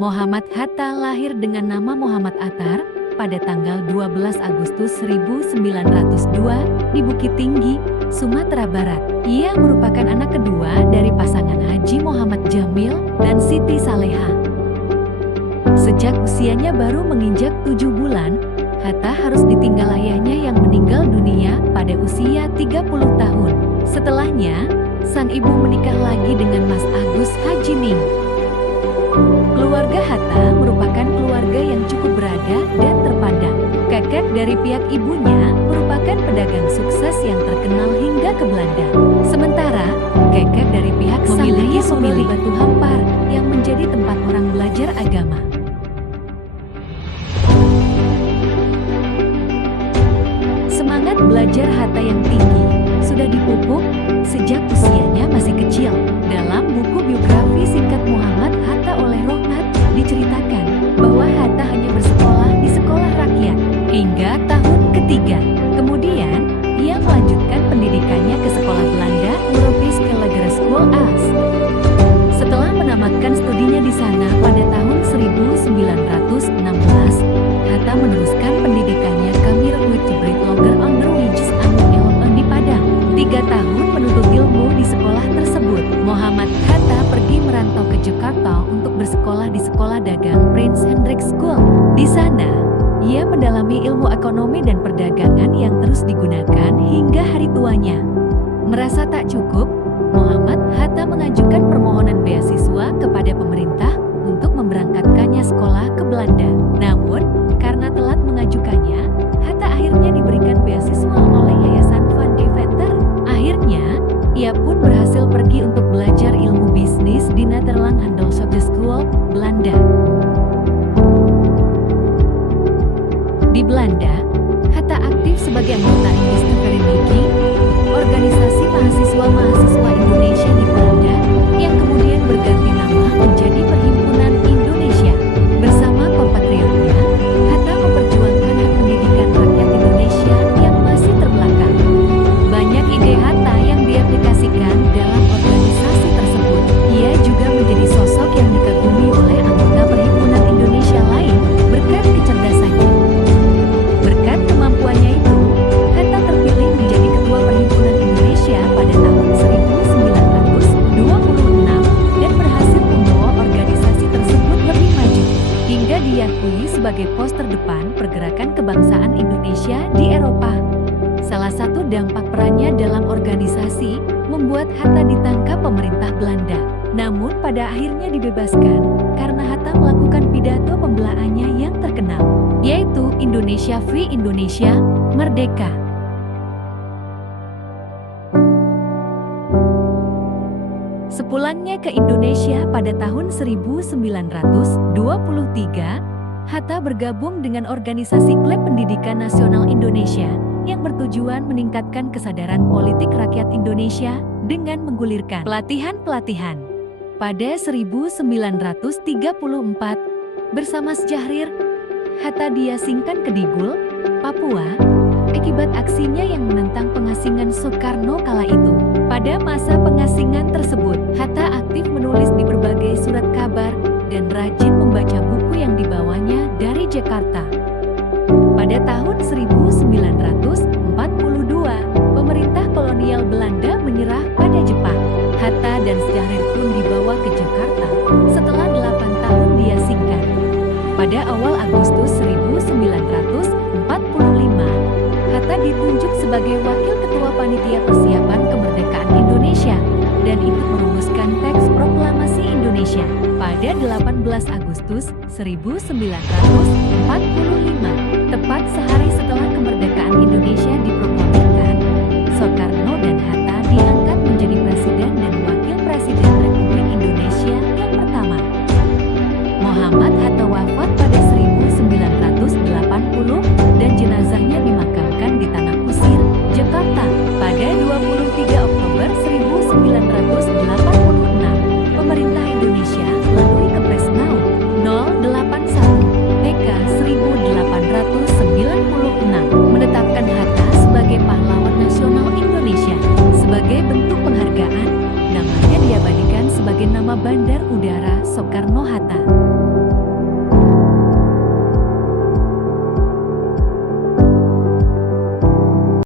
Muhammad Hatta lahir dengan nama Muhammad Attar pada tanggal 12 Agustus 1902 di Bukit Tinggi, Sumatera Barat. Ia merupakan anak kedua dari pasangan Haji Muhammad Jamil dan Siti Saleha. Sejak usianya baru menginjak 7 bulan, Hatta harus ditinggal ayahnya yang meninggal dunia pada usia 30 tahun. Setelahnya, sang ibu menikah lagi dengan Mas Agus Haji Ning. Keluarga Hatta merupakan keluarga yang cukup berada dan terpandang. Kakek dari pihak ibunya merupakan pedagang sukses yang terkenal hingga ke Belanda. Sementara, kakek dari pihak sang ayah memilih Batu Hampar yang menjadi tempat orang belajar agama. Semangat belajar Hatta yang tinggi sudah dipupuk sejak usianya masih kecil. Dalam buku biografi singkat Muhammad Hatta oleh Rohnat, diceritakan bahwa Hatta hanya bersekolah di sekolah rakyat hingga tahun ketiga. Kemudian, ia melanjutkan pendidikannya ke sekolah Belanda, Europese Lagere School AS. Setelah menamatkan studinya di sana pada tahun 1916, Hatta meneruskan pendidikannya ke Mirwitjebreit Lager Onderwijs aan di Padang. 3 tahun menuntut ilmu di sekolah tersebut. Muhammad Hatta pergi merantau ke Jakarta untuk bersekolah di Sekolah Dagang Prince Hendrik School. Di sana, ia mendalami ilmu ekonomi dan perdagangan yang terus digunakan hingga hari tuanya. Merasa tak cukup, Muhammad Hatta mengajukan permohonan beasiswa kepada pemerintah untuk memberangkatkannya sekolah ke Belanda. Namun, karena telat mengajukannya, Hatta akhirnya diberikan beasiswa oleh Yayasan Van Deventer. Akhirnya, ia pun berhasil pergi untuk belajar ilmu bisnis di Nederland School, Belanda. Di Belanda, Hatta aktif sebagai anggota Industri organisasi mahasiswa-mahasiswa Indonesia di Belanda, yang kemudian berganti nama menjadi Perhimpunan Indonesia. Bersama kompatriotnya, Hatta memperjuangkan hak pendidikan rakyat Indonesia yang masih terbelakang. Banyak ide Hatta yang diaplikasikan dalam organisasi tersebut. Ia juga menjadi sosok yang dikagumi oleh anggota Perhimpunan Indonesia lain berkat kecerdasannya. Berkat kemampuannya itu, Hatta terpilih menjadi Ketua Perhimpunan Indonesia pada tahun 1926 dan berhasil membawa organisasi tersebut lebih maju, hingga diakui sebagai pos terdepan pergerakan kebangsaan Indonesia di Eropa. Salah satu dampak perannya dalam organisasi membuat Hatta ditangkap pemerintah Belanda. Namun pada akhirnya dibebaskan karena Hatta melakukan pidato pembelaannya yang terkenal, yaitu Indonesia Free, Indonesia Merdeka. Sepulangnya ke Indonesia pada tahun 1923, Hatta bergabung dengan organisasi Klub Pendidikan Nasional Indonesia yang bertujuan meningkatkan kesadaran politik rakyat Indonesia dengan menggulirkan pelatihan-pelatihan. Pada 1934, bersama Syahrir, Hatta diasingkan ke Digul, Papua, akibat aksinya yang menentang pengasingan Soekarno kala itu. Pada masa pengasingan tersebut, Hatta aktif menulis di berbagai surat kabar dan rajin membaca buku yang dibawanya dari Jakarta. Pada tahun 1942, pemerintah kolonial Belanda menyerah pada Jepang. Hatta dan Syahrir pun dibawa ke Jakarta setelah 8 tahun diasingkan. Pada awal Agustus 1945, Hatta ditunjuk sebagai Wakil Ketua Panitia Persiapan Kemerdekaan Indonesia dan ikut merumuskan teks Proklamasi Indonesia. Pada 18 Agustus 1945, tepat sehari setelah kemerdekaan Indonesia diproklamirkan, Soekarno dan Hatta diangkat menjadi Presiden dan Wakil Presiden Republik Indonesia yang pertama. Muhammad Hatta wafat pada 1980 dan jenazahnya dimakamkan di Tanah Kusir, Jakarta. Pada 23 Oktober 1986, pemerintah Indonesia melalui Kepres NU 081 TK 1896 menetapkan Hatta sebagai pahlawan nasional Indonesia. Sebagai bentuk penghargaan, namanya diabadikan sebagai nama Bandar Udara Soekarno-Hatta.